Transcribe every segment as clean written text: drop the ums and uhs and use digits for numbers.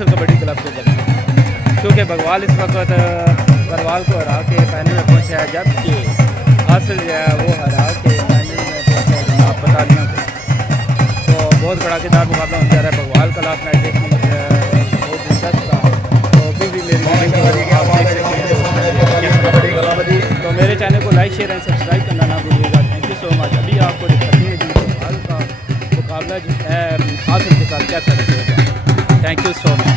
हासिल कबड्डी क्लब के जरिए, क्योंकि बगवाल इस वक्त गरवाल को हरा के फाइनल में पहुँचा है, जबकि हासिल जो है वो हरा के फाइनल में पहुँचा है जनाब बटालियों को। तो बहुत कड़ाकेदार मुकाबला होने जा रहा है। बगवाल का लास्ट मैच देखने में बहुत दिलचस्प रहा। तो अभी भी मेरी वीडियो को आप देख सकते हैं। तो मेरे चैनल को लाइक शेयर एंड सब्सक्राइब करना ना भूलिएगा। Thank you so much. अभी आपको दिखाते हैं जी बगवाल का मुकाबला जो है हासिल के साथ कैसा लगेगा। Thank you so much.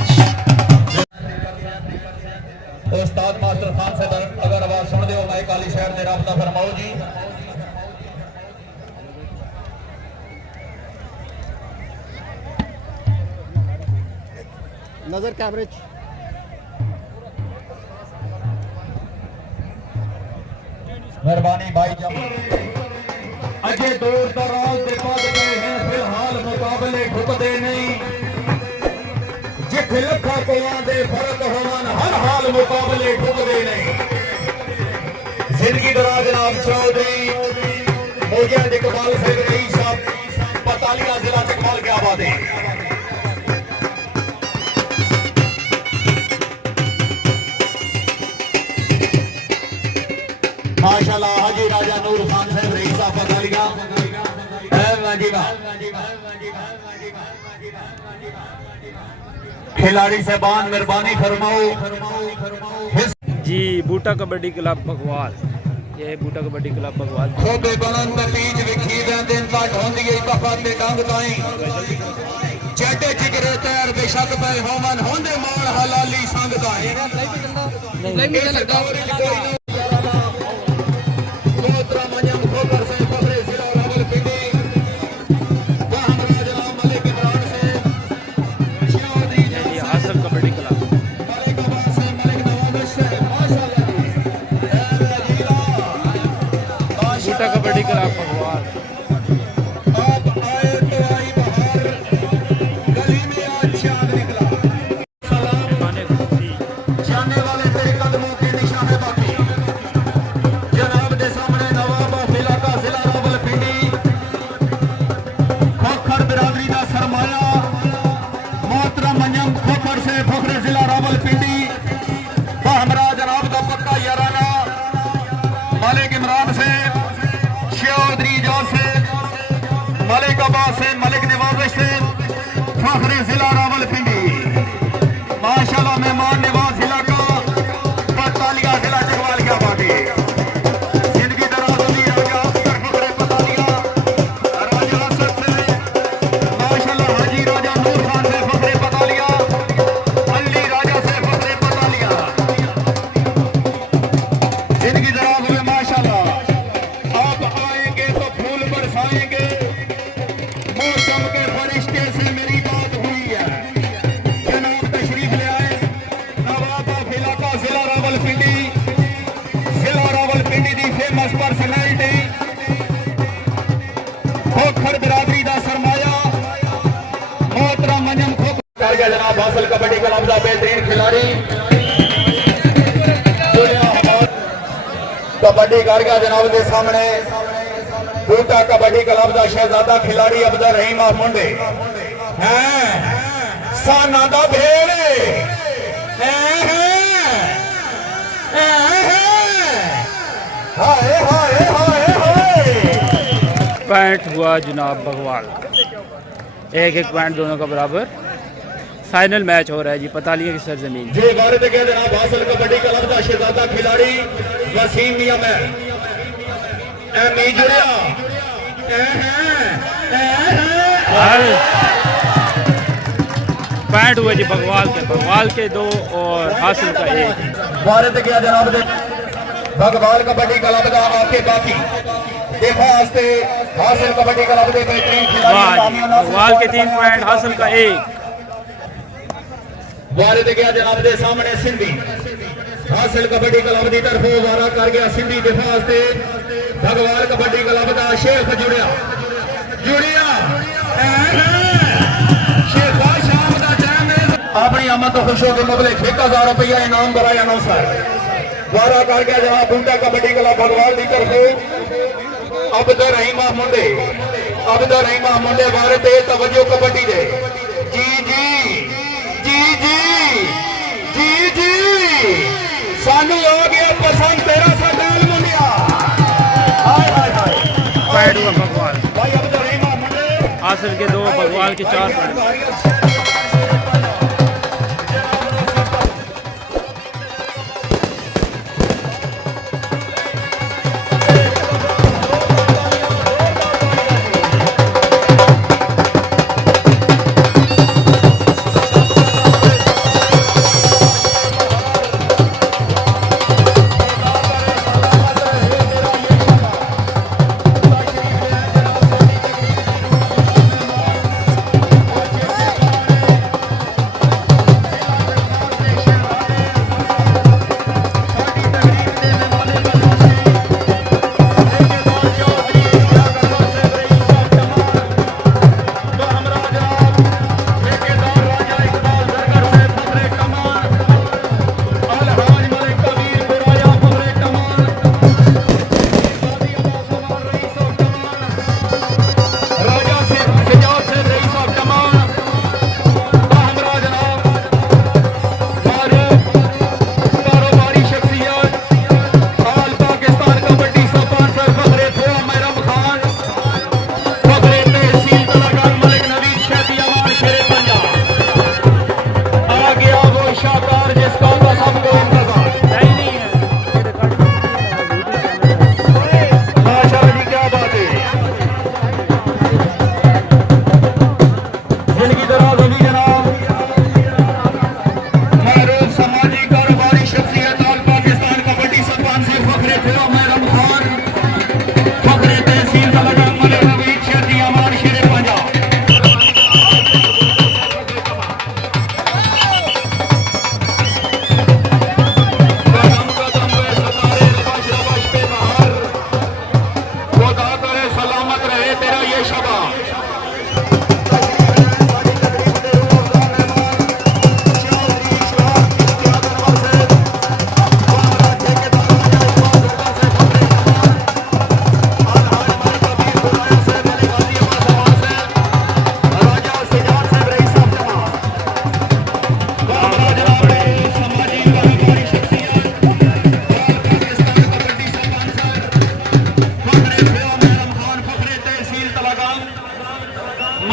Ustad master Khan से अगर आवाज सुन दो मैं काली शहर ने राबता फरमाओ जी। नजर कैमरे मेहरबानी भाई जब अजे दूर दराज के बाद गए हैं फिलहाल मुकाबले ठुकदे नहीं जिथे लखा कोआ दे फर्क होवन हर हाल मुकाबले ठुकदे नहीं। जिंदगी दराज जनाब चौधरी मोगिया इकबाल साहब रईस साहब पतालिया जिला इकबाल क्या बात है। माशाल्लाह हाजी राजा नूर खान साहब रईस साहब पतालिया खिलाड़ी साहबान मेहरबानी फरमाओ जी। बूटा कबड्डी क्लब बगवाल, ये बूटा कबड्डी क्लब बगवाल। खोबे बुलंद बीच विखी दिन तक होंदी है बफत दे डंग ताई चटे जिगरे तैर बेशक पे होमन होंदे मान हलाली संग ताई इस दौर विच कोई कोतरा मजम खोबर से खबरे जिला रावलपिंडी बहमराज राम मलिक इमरान से शिरोदी जी हासिल कबड्डी क्लब मलिक अब्बास से मलिक नवाज से माशाल्लाह जी बूटा कबड्डी क्लब बगवाल। आप आए तो आई बहार गली में आज चांद निकला जाने वाले तेरे कदमों के निशान है बाकी जनाब दे सामने नवाब ऑफ इलाका जिला रावलपिंडी खोखर बिरादरी का सरमाया मोहतरम मंजम खोखर से फखरे जिला रावलपिंडी हमरा जनाब का पक्का याराना मलिक इमरान से शियोदरी जाज से मलिक अब्बास से मलिक नवाज से फखरे जिला रावलपिंडी माशाल्लाह मेहमान नवाज जिला का पतालिया जिला जगवाल क्या बात है। जिंदगी दराज होती राजा अख्तर फखरे पतालिया राजा असद से माशाल्लाह हाजी राजा नूर खान से फखरे पतालिया अली राजा से फखरे पतालिया जिंदगी दराज हुए माशाल्लाह। आप आएंगे तो फूल बरसाएंगे मौसम के फरिश्ते से मेरी बात हुई है। जनाब तशरीफ ले आए नवाब ऑफ इलाका जिला रावलपिंडी दी फेमस पर्सनैलिटी खोखर बिरादरी का सरमाया मोहतरम मंजम खोखर कर गया जनाब हासिल कबड्डी क्लब का बेहतरीन खिलाड़ी कबड्डी कर गया जनाब के सामने बूटा कबड्डी क्लब का शहजादा खिलाड़ी अब्दुल रहीम मुंडे हैं साना दा भेड़ हाय हाय हाय हाय पॉइंट हुआ जनाब बगवाल, एक एक पॉइंट दोनों का बराबर। फाइनल मैच हो रहा है जी पतालिया की सरजमीन। जी भारत के जनाब हासिल कबड्डी क्लब का शहजादा खिलाड़ी वसीम मियां में एमी जुड़िया पॉइंट हुए जी बगवाल के 2 और हासिल का 1। भारत के जनाब दे बगवाल कबड्डी क्लब का आके बाकी देखा आस्ते हासिल कबड्डी क्लब के बेहतरीन खिलाड़ी बगवाल के 3 पॉइंट हासिल का 1। भारत के जनाब दे सामने सिंधी हासिल कबड्डी क्लब की तरफ वारा कर गया सिंधी दिफा से भगवाल कबड्डी क्लब का शेख जुड़िया शेखा शाम का टाइम है अपनी आमद तो खुश होकर मुबले 1000 रुपया इनाम कराया नो सर वारा कर गया जनाब बूटा कबड्डी क्लब भगवाल की तरफ अब्दुल रहीम मुंडे वारे ते तवज्जो कबड्डी दे जी जी जी जी हासिल के 2, बगवाल के 4 पॉइंट।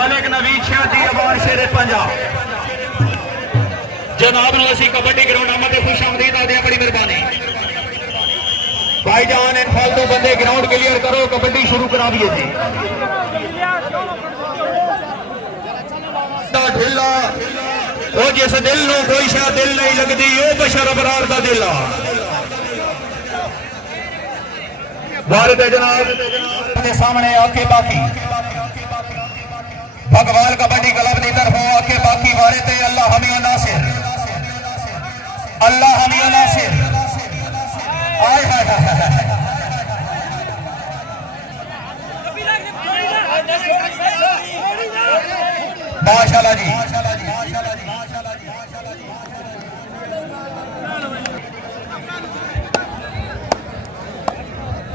मलिक नवीद शाह जी अवार शेरे पंजाब जनाब नु असी कबड्डी ग्राउंड आमद खुश आमदीद आदि बड़ी मेहरबानी भाईजान इन फालतू बंदे ग्राउंड क्लियर करो कबड्डी शुरू करा दिए जी ढिला वो जिस दिल नु कोई शा दिल नहीं लगती वो बशर अबरार का दिल आ भारत जनाब के सामने आके बाकी भगवान कबड्डी क्लब की तरफ आके बाकी वारे थे अल्लाह हमियो नासिर अल्लाह हमियो नासिर आए हाय माशाल्लाह जी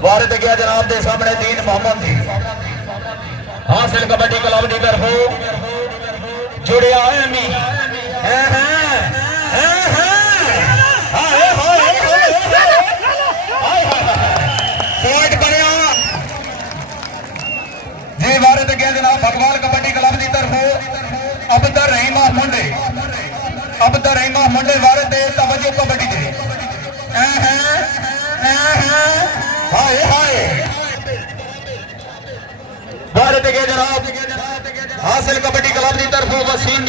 वारे थे गया जनाब के सामने दीन मोहम्मद जी हासिल कबड्डी क्लब की तरफ जुड़िया है जी वारे गया जनाब भगवान कबड्डी क्लब की तरफ अब्दुल रहीम मुंडे वारे ते तवज्जो कबड्डी दे हाय हाय वारे ते गया जनाब हासिल कबड्डी क्लब की तरफ वसीम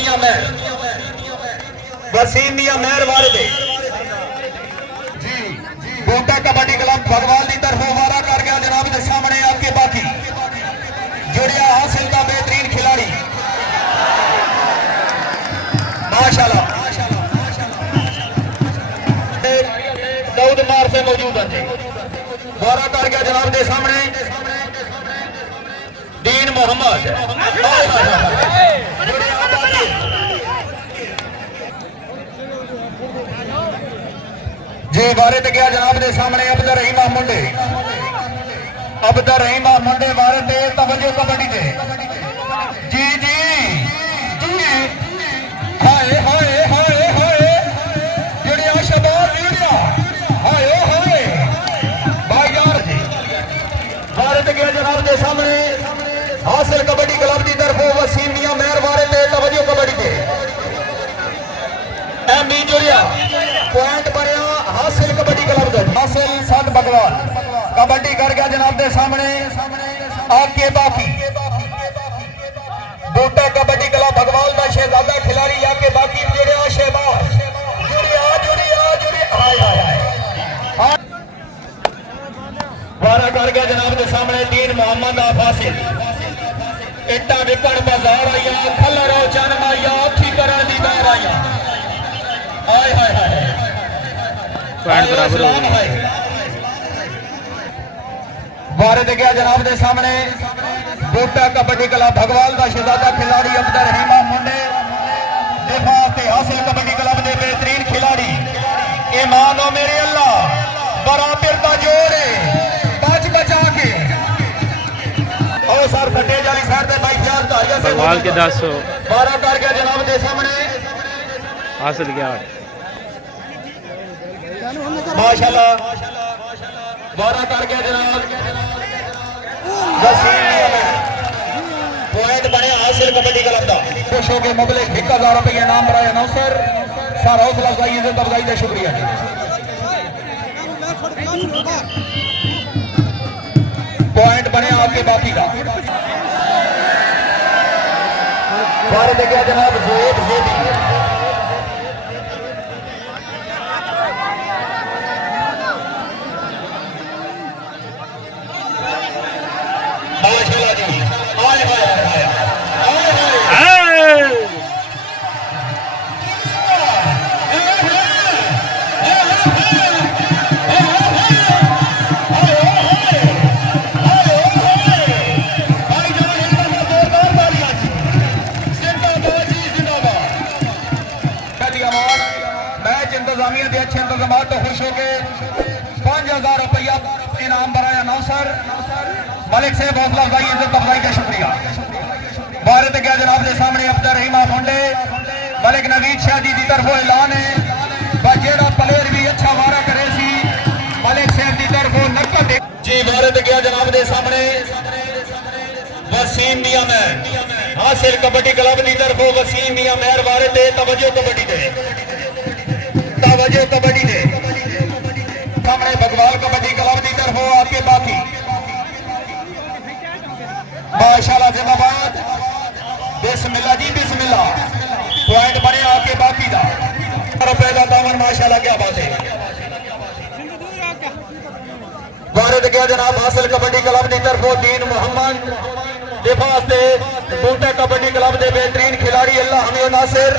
मियां मेहर वारे ते जी गोटा कबड्डी क्लब भगवान की तरफ वारा कर गया जनाब के सामने आपके बाकी जुड़िया हासिल का बेहतरीन खिलाड़ी माशाल्लाह दाऊद मार से मौजूद है वारा कर गया जनाब के सामने दीन मोहम्मद जी वारे ते गया जनाब के सामने अब्दुल रहीम मुंडे वारे ते तवज्जो कबड्डी दे जी जी जी हाय हाय हाय हाय जुड़िया शबाब जुड़िया हाय हाय भाई यार जी वारे ते गया जनाब के सामने हासिल कबड्डी क्लब की तरफ पकवान कबड्डी कर गया जनाब दे सामने आके बाकी बूटा कबड्डी कला भगवाल का शहजादा खिलाड़ी आके बाकी जुड़िया शहबाज वारा कर गया जनाब के सामने दीन मोहम्मद फासिल इट्टा विकट बाजार आइया खलर चन मारिया अखी करा दी बाहर आइया हाय हाय हाय पॉइंट बराबर हो गए वारे दे गया जनाब के सामने बूटा कबड्डी कला भगवाल का शहजादा खिलाड़ी अब्दुल रहीमा मुंडे दिफा से हासिल कबड्डी क्लब के बेहतरीन खिलाड़ी ईमान हो मेरे अल्लाह बराबर का जोड़ है बच बचा के और सर फटेज वाली साइड पे बाइक चार धारिया से भगवाल के 10 12 कर गया जनाब के सामने हासिल किया माशाल्लाह 12 कर गया जनाब पॉइंट बने हासिल कबड्डी क्लब का खुश हो के मुबलिक 1000 रुपये इनाम बराए नौसर सर हौसला अफजाई इज्जत अफजाई का शुक्रिया पॉइंट बने आपके बाकी का बाहर दे गया जनाब जोत जोती माशाल्लाह जी हाय हाय हाय इंतजामिया के अच्छे इंतजाम तो खुश हो के 5000 रुपया इनाम बराया नौसर मलिक साहब हौसला अफजाई इज्जत अफजाई का शुक्रिया भारत गया जनाब के सामने अब्दुल रहीमा मुंडे मलिक नवीद शाह जी की तरफ ऐलान है जेड़ा प्लेयर भी अच्छा वारा करे सी मलिक साहब की तरफ नकद जी भारत गया जनाब के सामने वसीम मियां में हासिल कबड्डी क्लब की तरफ वसीम मियां मेहर वारे ते तवज्जो कबड्डी दे तवज्जो कबड्डी दे सामने भगवाल कबड्डी क्लब की तरफ आपके बाकी माशाल्लाह जिंदाबाद बिस्मिल्लाह जी बिस्मिल्लाह पॉइंट बने आपके बाकी का रुपए का दामन माशाल्लाह क्या बात है भारत गया जनाब हासिल कबड्डी क्लब की तरफ दीन मोहम्मद दिफा से बूटा कबड्डी क्लब के बेहतरीन खिलाड़ी अल्लाह हमी नासिर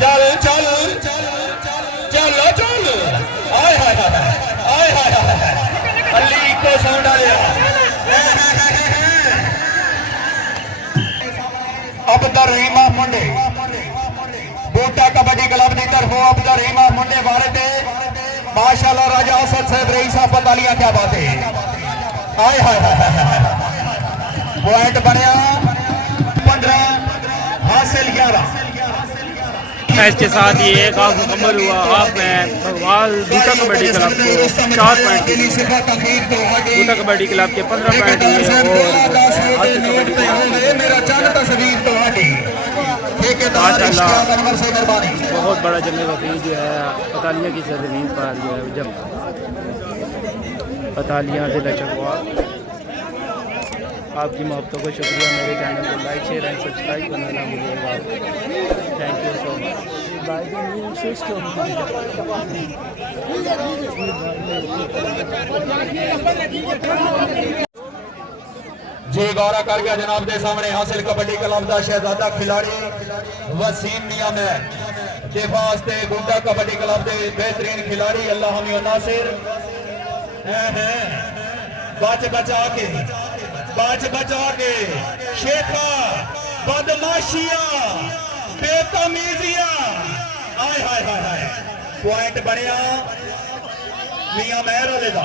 चल चल चल चल आय हाय हाय हाय हाय अली को साउंड आ गया अब्दुल रहीमा मुंडे बूटा कबड्डी क्लब की तरफ अब्दुल रहीमा मुंडे बारे थे माशाल्लाह राजा असद साहब रईसा पतालिया क्या बात है आय हाय हाय पॉइंट बनया 15 हासिल 11 इसके साथ ही एक हाफ मुकम्मल हुआ हाफ में भगवाल बूटा कबड्डी क्लब को 4 पॉइंट बूटा कबड्डी क्लब के 15 पॉइंट बहुत बड़ा जंग वकील जो है पतालिया की सरजमीन पर जो है जब पतालिया जिला चकवाल आपकी मोहब्बतों को शुक्रिया मेरे चैनल को लाइक शेयर एंड सब्सक्राइब करना ना भूलिएगा थैंक यू सो मच जी गौरा कर गया जनाब के सामने हासिल कबड्डी क्लब का शहजादा खिलाड़ी वसीम मियां में दिफा से बूटा कबड्डी क्लब के बेहतरीन खिलाड़ी अल्लाह हमी नासिर बच बचा के शेखा बदमाशिया बेतमीजिया आय हाय हाय हाय पॉइंट बनया मियां मेहर वाले का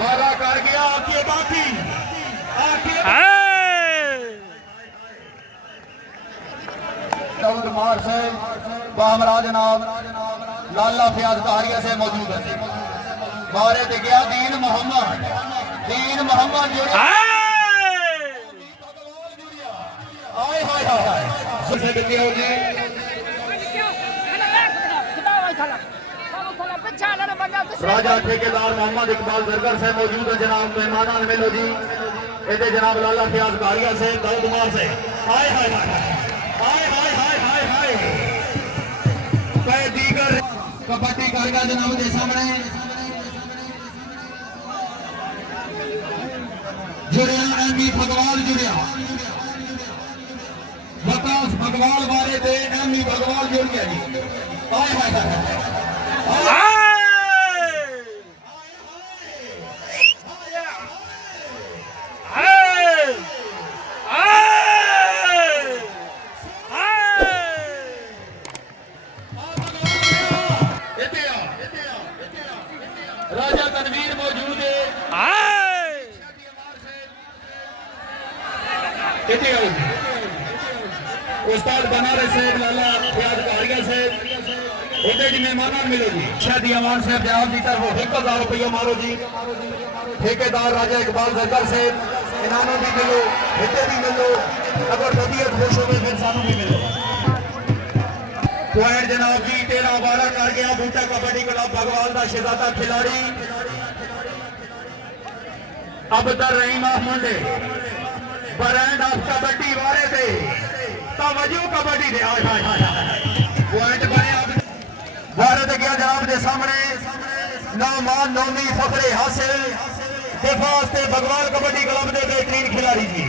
वादा कर गया आके बाकी कुमार से बामरा जनाब लाला फयाज कारिया से मौजूद है मारे ते गया दीन मोहम्मद जुड़े आए हाय हाय हाय से बिके हो जी राजा ठेकेदार मोहम्मद इकबाल जरगर से मौजूद है जनाब मेहमान मिलो जी इधर जनाब लाला फयाज कारिया से दौदमार से हाय हाय हाय हाय हाय हाय हाय हाय कई दीगर कबड्डी कारिया जनाब के सामने जुड़िया एमी भगवान जुड़िया विकास भगवान बारे ते एमी भगवान जुड़ गया जी हाय हाय हाय राजा तनवीर मौजूद है उस्ताद बनारस से लाला फयाज कारिया से उधर जी मेहमान मिलो जी शादी अमान साहब जनाब की तरफ 1000 रुपया मारो जी ठेकेदार राजा इकबाल जरगर से इनामों भी मिलो हिते भी मिलो अगर तबीयत खुश हो फिर सानू भी मिलो पॉइंट जनाब जी 13-12 कर गया बूटा कबड्डी क्लब भगवान का शहजादा खिलाड़ी अब्दुल रहीम मुंडे ब्रांड ऑफ कबड्डी वाले थे तवज्जो कबड्डी दे हाय हाय हाय पॉइंट बने भारत गया जनाब के सामने नामान नौमी फखरे हासिल दिफास से भगवान कबड्डी क्लब के बेहतरीन खिलाड़ी जी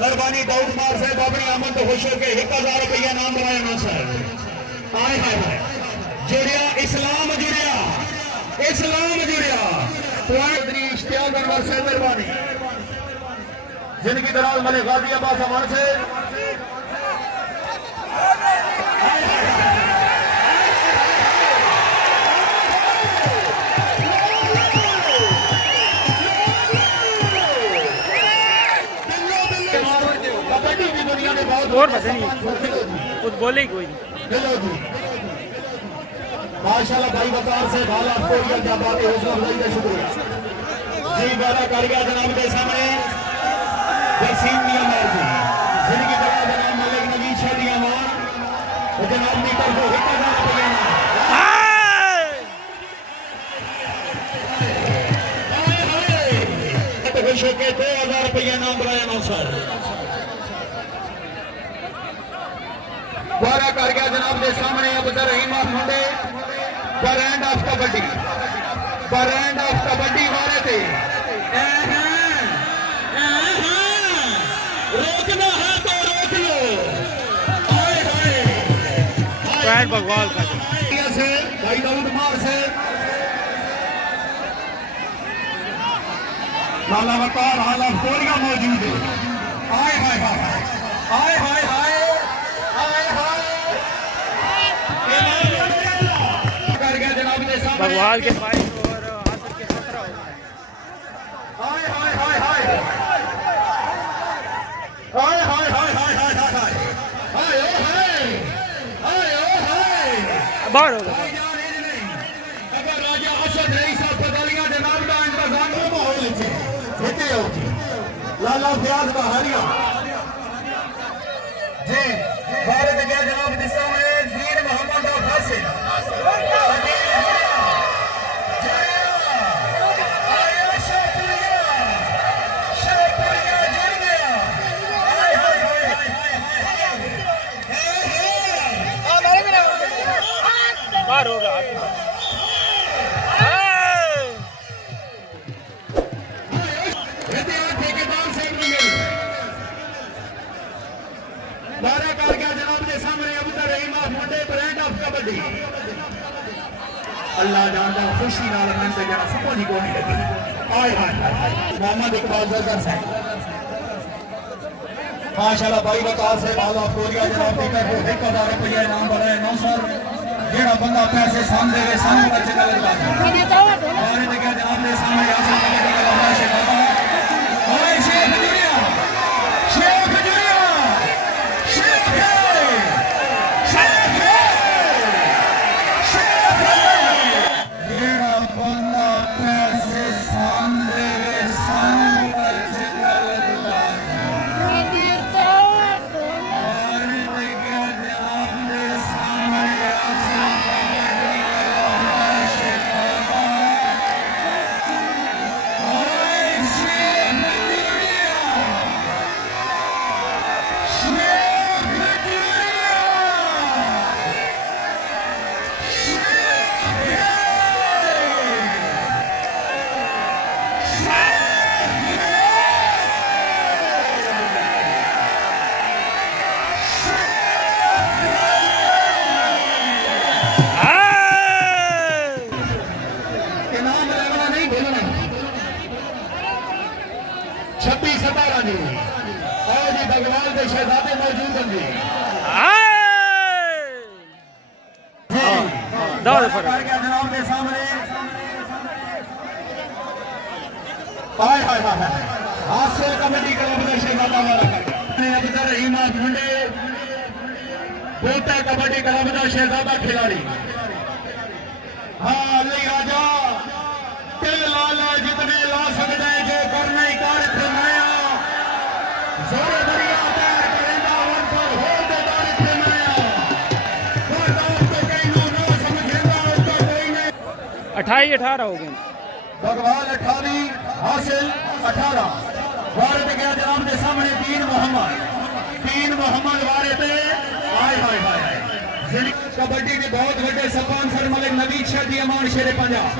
मेहरबानी दाऊद मार साहब अपनी आमद तो खुश होकर 1000 रुपया नाम बनाया ना सर हाय हाय हाय जुड़िया इस्लाम जुड़िया पॉइंट इश्तियाक अनवर से मेहरबानी जिनकी दराज मले गाजी अब्बास अमान से कबड्डी की दुनिया में बहुत और पता नहीं कुछ बोले ही कोई माशाल्लाह भाई वकार से भाला कोरिया क्या बात है हौसला अफजाई का शुक्रिया जी गाला कारिया जनाब के सामने जसीम मियां जी जिनकी तरह जनाब मलिक नवीद शादी अमान और जनाब की तरफ 1000 रुपया खुश होकर 2000 रुपया नाम बनाया नौ सर द्वारा कर गया जनाब के सामने अब्दुल रहीम मुंडे ब्रांड ऑफ कबड्डी वाले थे रोकना है तो रोक लो भगवान का से भाई दाऊद मार से लाला वकार हाला कोरिया मौजूद है हाय हाय हाय हाय हाय हाय भगवान के 22 और आसर के 17 हाय हाय हाय हाय हाय हाय हाय हाय हाय हाय हाय हाय हाय बाहर हो गया अगर राजा असद रही साहब बदलियां जनाब का इंतजाम हो माहौल से जीते हो लाला फयाज का हरिया जी भारत गया जनाब के सामने दीन मोहम्मद का फासिल बाहर होगा ठेकेदार से बारह कार गया जनाब के सामने अब्दुल रहीम मुंडे ब्रांड ऑफ कबड्डी अल्लाह जानता खुशी नाल मिलते जरा सुको नहीं कोनी लगी हाय हाय मोहम्मद इकबाल जरगर साहब माशाल्लाह भाई वकार से बाला कोरिया जनाब की तरफ 1000 रुपया इनाम बनाए नौ सर जेड़ा बंदा पैसे सामने वे सामने का चला लगता है और ने क्या जनाब ने सामने आसन का लगा शेखा ओए शेख जुड़िया शेख जेड़ा बंदा दाव फर्क जनाब के सामने हाय हाय हाय हासिल कमेटी क्लब का शहजादा वाला अब्दुल रहीम मुंडे बोटा कबड्डी क्लब का शहजादा खिलाड़ी हाँ अली राजा तिल लाला जितने ला सकते हैं जो करना ही कर थे नया जोरे दरिया तैर करेंदा वन पर हो दे दार थे नया कोई दाव तो कहीं ना समझेंदा उसका कोई नहीं 28-18 हो गए भगवान 28 हासिल 18 वारे पे गया जनाब के सामने तीन मोहम्मद वारे पे हाय हाय हाय कबड्डी के बहुत बड़े स्पॉन्सर मलिक नबी शादी अमान शेरे पंजाब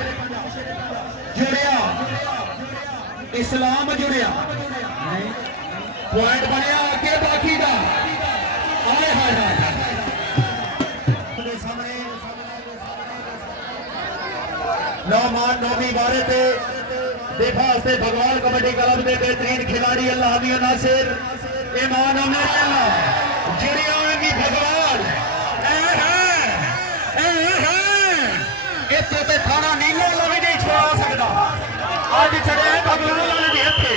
जुड़िया इस्लाम जुड़िया पॉइंट बनया के बाकी का हाय हाय हाय नौमान नौमी बारे पे देखा से भगवान कबड्डी क्लब के बेहतरीन खिलाड़ी अल्लाह हमिया नासिर ईमान अल्लाह जुड़िया की भगवान इतने तो थाना नीले लवी नहीं छुड़ा सकता आज चढ़े भगवान वाले हथे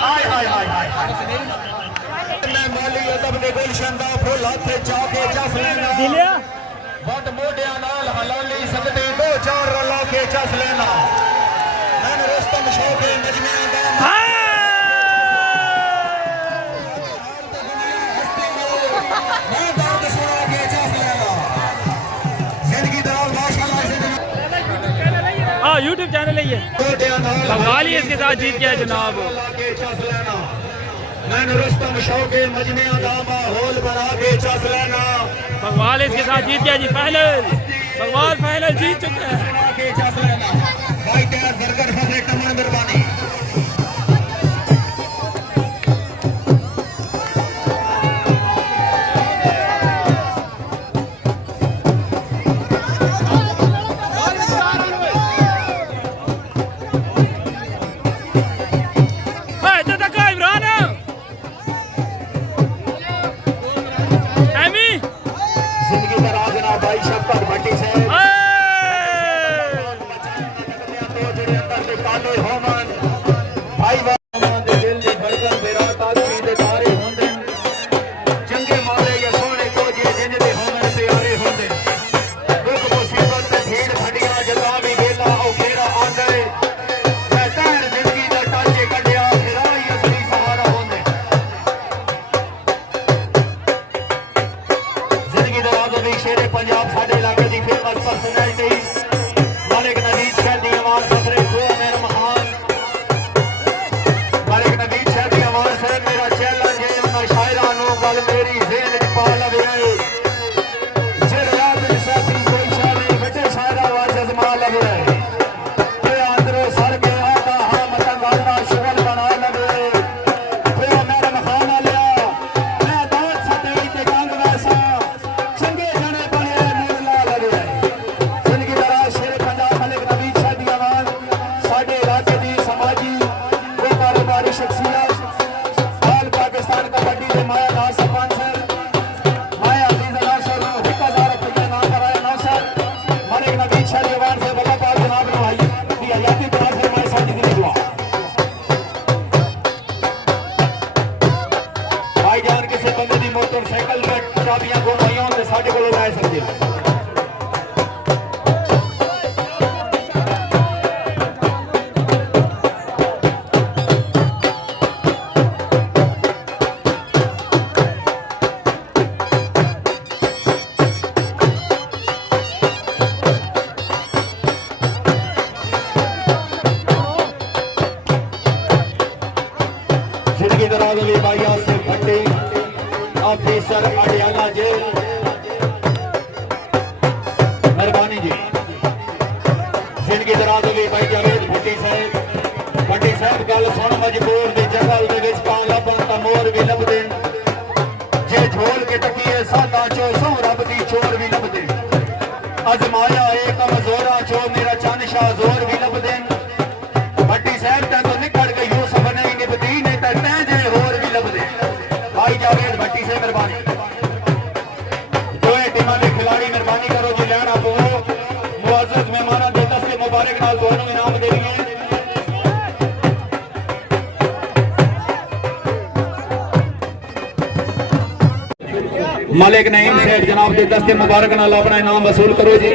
हाय हाय हाय हाय मैं माली अदब ने गुलशन दा फुल हाथ चाके चस लेना दिलिया बद मोढिया नाल हला नहीं सकते 2-4 रला के चस लेना मैं रुस्तम शौके मजमे दा मैं दर्द सुना के चस लेना जिंदगी दराज माशाल्लाह से हाँ यूट्यूब चैनल है ये मोढिया नाल बंगाली इसके साथ जीत गया जनाब के चस लेना मैं रुस्तम शौके मजमे दा माहौल बना के चस लेना भगवान इसके साथ जीत गया जी फाइनल भगवान फाइनल जीत चुके हैं के चस लेना भाई तैयार बर्गर फसले टमन मेहरबानी जिंदगी का राजना भाई शक्कर भट्टी से भाई दिल दी धड़कन बेरा ताकि दे तारे होंदे चंगे मारे या सोने को जे जिंज दे होवे प्यारे होंदे दुख मुसीबत ते भीड़ खड़िया जदा भी वेला ओ घेरा आंदे मैं तैर जिंदगी दा टांचे कढिया फिरा ही असली सहारा होंदे जिंदगी दा आदमी शेरे पंजाब साडे इलाके दी फेमस पर्सनैलिटी मालिक नबी शादी अमान सफरे को मेरा महान मालिक नबी शादी अमान से मेरा चैलेंज है मैं शायरा नो गल मेरी जेल च पा लवे जेड़ याद सियासी कोई शाल नहीं बटे शायरा वाज अजमा लवे ते अंदरों सर के आता हां मतंगाना शुगल बना लवे ते मेरा महान लिया मैं दात सते ते गंग वैसा चंगे जने बने मुरला लवे जिंदगी दरा शेर पंजाब मालिक नबी शादी अमान साडे इलाके दी समाजी वो कारोबारी शख्सियत हाल पाकिस्तान कबड्डी के माया नाज स्पॉन्सर माया अजीज नासर 1000 रुपये नाम कराया नासर मालिक नबी शादी अमान से बड़ा पाक जनाब ने भाई दी हयाती दुआ से मैं साजी दी दुआ भाई जान किसी बंदे दी मोटरसाइकिल में चाबियां गुम होईयां ते साडे कोलों लै सकदे जिंदगी दराज अली भाई आसिफ भट्टी ऑफिसर अडियाला जेल मेहरबानी जी जिंदगी दराज अली भाई जावेद भट्टी साहब गल सुन मजबूर दी जगह दे विच पां लबन ता मोर भी लभदे जे झोल के तकिए सादा चो सौ रब दी चोर भी लभदे अजमाया ए कमजोरा चो मेरा चंद शाह जोर भी लभदे भट्टी साहब ता तो निकल गई यूसुफ नहीं निभदी ने ता तै जे होर भी लभदे भाई जावेद भट्टी से मेहरबानी दोए टीमां दे खिलाड़ी मेहरबानी करो जी लैना पवो मुबारक नाल तुहानू इनाम देंगे। मलिक नईम साहब जनाब के दस्ते मुबारक नाल अपना इनाम वसूल करो जी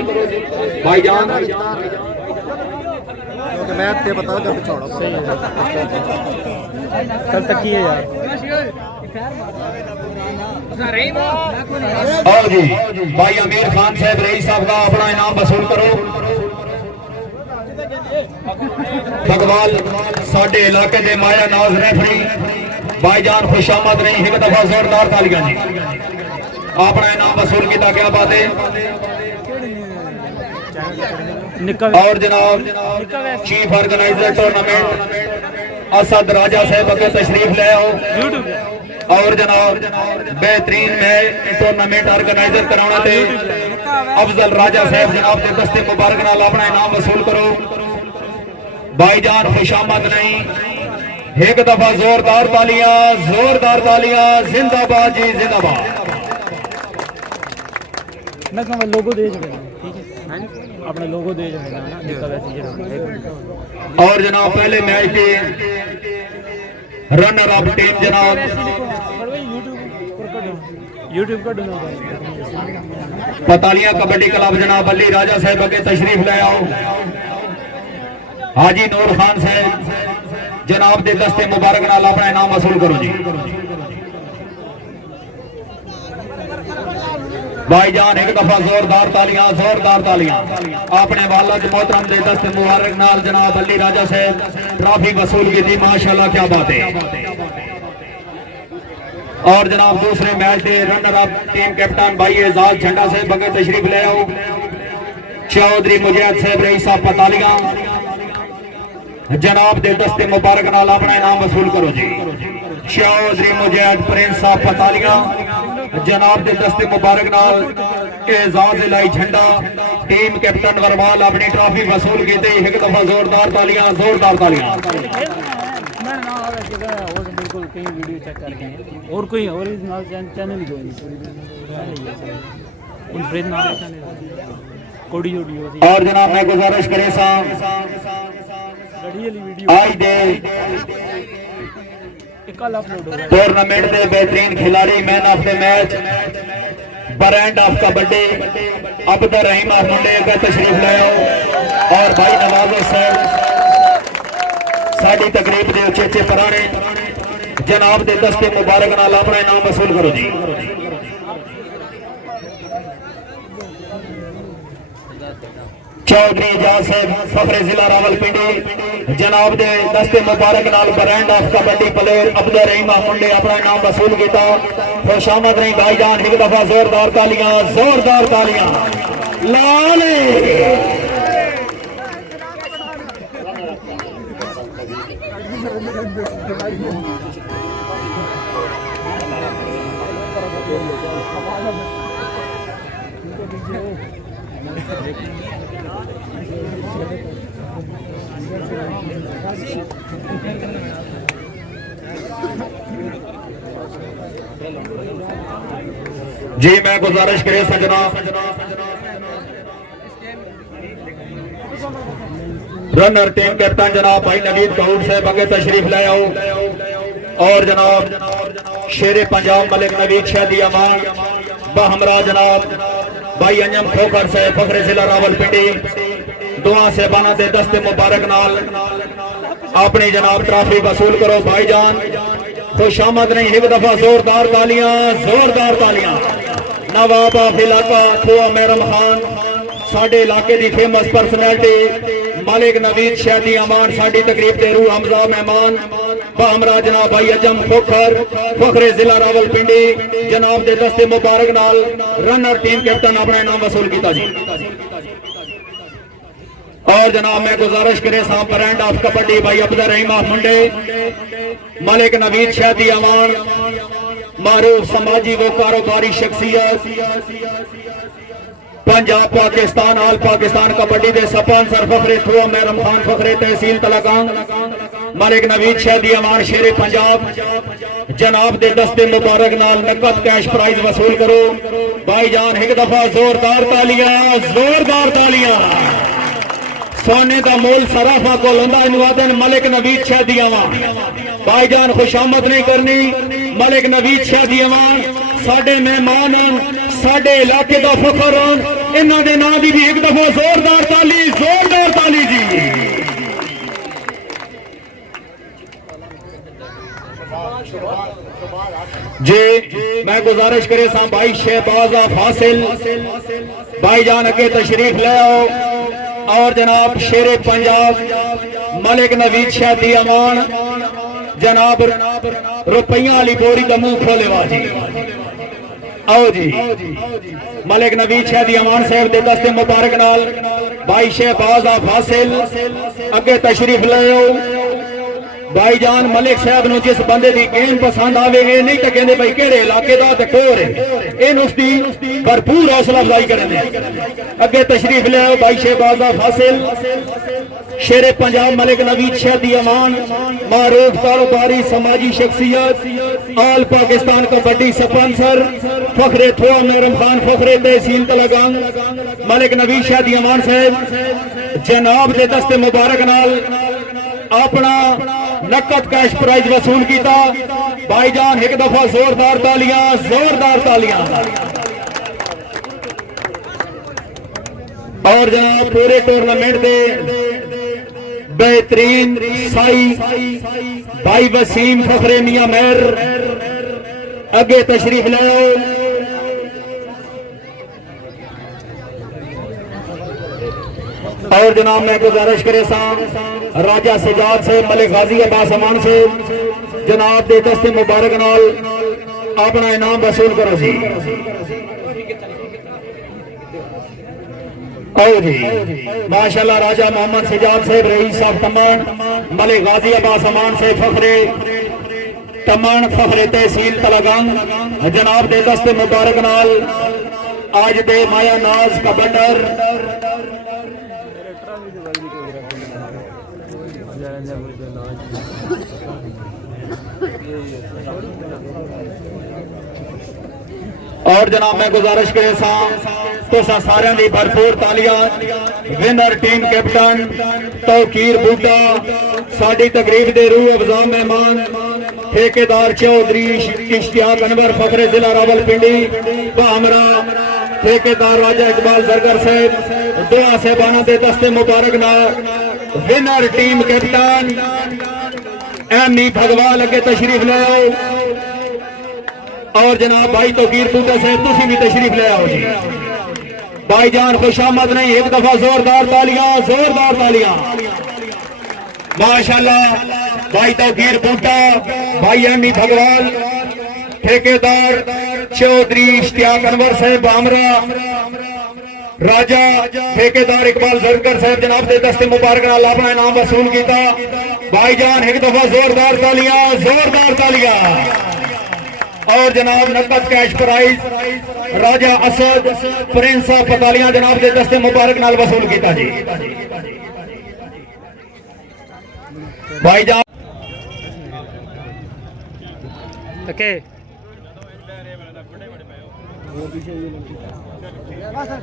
भाईजान। मैं ते बता कर पिछाड़ा सही है कल तक की है यार। आओ जी भाई अमीर खान साहब रईस साहब का अपना इनाम वसूल करो। भगवाल साडे इलाके के माया नाज रेफरी भाईजान खुशामद नहीं एक दफा जोरदार तालियां जी अपना इनाम वसूल किया। क्या बात है। और जनाब चीफ ऑर्गेनाइजर टूर्नामेंट असद राजा साहब अगे तशरीफ ले आओ। और जनाब बेहतरीन मैच टूर्नामेंट ऑर्गेनाइजर कराना थे अफजल राजा साहब जनाब के दस्ते मुबारक नाल अपना इनाम वसूल करो। भाईजान खुशामद नहीं एक दफा जोरदार तालियां जिंदाबाद जी जिंदाबाद। मैं कहूँगा लोगो दे ठीक है अपने लोगो दे और जनाब पहले मैच के रनर अप टीम जनाब यूट्यूब का पतालिया कबड्डी क्लब जनाब अली राजा साहब अगे तशरीफ ले आओ। हाजी नूर खान साहब जनाब के दस्ते मुबारक नाल अपना इनाम वसूल करो जी। भाईजान एक दफा जोरदार तालियां अपने वालद मोहतरम दे दस्ते मुबारक नाल जनाब अली राजा साहब ट्रॉफी वसूल की थी माशाल्लाह क्या बात है। और जनाब दूसरे मैच के रनर अप टीम कैप्टन भाई एजाज झंडा साहब बगे तशरीफ ले आओ। चौधरी मुजाहिद साहब रईस साहब पतालियां जनाब दे दस्ते मुबारक नाल अपना इनाम वसूल करो जी। चौधरी मुजाहिद प्रिंस साहब पतालियां जनाब के दस्ते मुबारक नाल एजाज इलाई झंडा टीम कैप्टन वरमाल अपनी ट्रॉफी वसूल की थी एक दफा जोरदार तालियां बिल्कुल कई वीडियो चेक करके और कोई ओरिजिनल चैनल ही कोई नहीं। और जनाब मैं गुजारिश करे आज दे टूर्नामेंट के बेहतरीन खिलाड़ी man of the match brand of kabaddi Abdul Rahim मुंडे का तशरीफ ले आओ। और भाई नवाज साहब साड़ी तकरीब के उचेचे पुराने जनाब के दस्ते मुबारक नाल अपना इनाम वसूल करो जी। चौधरी एजाज साहब फखरे जिला रावलपिंडी जनाब दे दस्ते मुबारक नाल brand of kabaddi player Abdul Rahim मुंडे अपना इनाम वसूल किया। खुशामद रही भाईजान एक दफा जोरदार तालियां लाल जी मैं गुजारिश करे सजना रनर टीम कैप्टन जनाब भाई नवीद कौर साहब आगे तशरीफ ले आओ। और जनाब शेरे पंजाब मलिक नवीद शादी अमान बहमरा जनाब भाई अंजम खोखर साहब फखरे जिला रावलपिंडी दुआ साहबाना दे दस्ते मुबारक नाल अपनी जनाब ट्रॉफी वसूल करो। भाईजान खुशामद नहीं एक दफा जोरदार तालियां नवाब ऑफ इलाका खुआ मेरम खान साडे इलाके की फेमस पर्सनैलिटी मालिक नवीद शादी अमान साडी तकरीब के रूह हमजा मेहमान बहमरा जनाब भाई अजम खोखर फखरे जिला रावलपिंडी जनाब के दस्ते मुबारक नाल रनर टीम कैप्टन अपना इनाम वसूल किया जी। और जनाब मैं गुजारिश करे साहब ब्रांड ऑफ कबड्डी भाई अब्दुल रहीम मुंडे मालिक नवीद शादी अमान मारूफ समाजी व कारोबारी शख्सियत पंजाब पाकिस्तान आल पाकिस्तान कबड्डी के स्पॉन्सर फखरे खुआ मेहरम खान फखरे तहसील तलाकांग मालिक नवीद शादी अमान शेरे पंजाब जनाब दे दस्ते मुबारक नाल नकद कैश प्राइज वसूल करो। भाईजान एक दफा जोरदार तालियां सोने का मोल सराफा को अनुवादन मलिक नवीद शाह दी अवान भाईजान खुशामद नहीं करनी मलिक नवीद शाह दी अवान साडे मेहमान साडे इलाके का फखर इन्हों के नाम की भी एक दफा जोरदार ताली जी। जी मैं गुजारिश करे सा भाई शहबाजा फासिल भाईजान अगे तशरीफ ले आओ और जनाब शेरे पंजाब मलिक नवीद शाह दी अमान जनाब रुपया वाली बोरी का मुंह खोले वाजी आओ जी मलिक नवीद शाह दी अमान साहब दे दस्ते मुबारक नाल भाई शहबाजा फासिल अगे तशरीफ ले आओ। भाईजान मलिक साहब नु जिस बंदे दी गेम पसंद आवे ये नहीं तो कहते भाई केड़े इलाके दा ते कोर है इन उसकी भरपूर हौसला अफजाई करने अगे तशरीफ ले आओ भाई शहबाजा फासिल शेरे पंजाब मलिक नवीद शाह दी अमान मारूफ कारोबारी समाजी शख्सियत आल पाकिस्तान कबड्डी स्पॉन्सर फखरे थोआ मेहरम खान फखरे तहसील तलागंग मलिक नवीद शाह दी अमान साहब जनाब दे दस्ते मुबारक नाल अपना नकद कैश प्राइज वसूल किया। भाईजान एक दफा जोरदार तालियां और जनाब पूरे टूर्नामेंट दे बेहतरीन साई भाई वसीम फखरे मियां मेहर अगे तशरीफ लाओ। और जनाब मैं गुजारिश करे सा राजा सजाद से मलिक गाजी अब्बास अमान से जनाब दे दस्ते मुबारक नाल अपना इनाम वसूल करो जी। आओ जी माशाल्लाह राजा मोहम्मद सजाद साहब रईस साहब तमन मलिक गाजी अब्बास अमान से फखरे तमन फखरे तहसील तलागंग जनाब दे दस्ते मुबारक नाल आज दे माया नाज का बंडर और जनाब मैं गुजारिश करे सा तो सारियां दी भरपूर तालियां विनर टीम कैप्टन तौकीर बूटा साडी तकरीब दे रूह अफजा मेहमान ठेकेदार चौधरी इश्तियाक अनवर फखरे जिला रावलपिंडी हमरा ठेकेदार राजा इकबाल जरगर साहब दुआ साहबाना दे दस्ते मुबारक नाल विनर टीम कैप्टन एमी भगवाल अगे तशरीफ ले आओ। और जनाब भाई तौकीर बूटा साहब तुसी भी तशरीफ ले आओ जी। भाईजान खुशामद नहीं एक दफा जोरदार तालियां माशाल्लाह भाई तौकीर बूटा भाई एमी भगवाल ठेकेदार चौधरी इश्तियाक अनवर साहब हमरा राजा ठेकेदार इकबाल जरकर साहब जनाब दे दस्ते मुबारक नाल अपना इनाम वसूल किया। भाईजान एक दफा जोरदार तालियां और जनाब नकद cash prize Raja Asad prince of पतालियां जनाब दे दस्ते मुबारक नाल वसूल किया जी। भाईजान ओके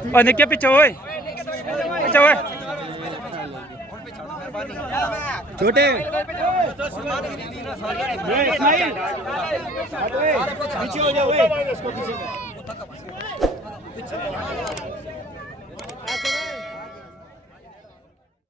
और निके पीछे ओए छोटे पीछे हो जाओ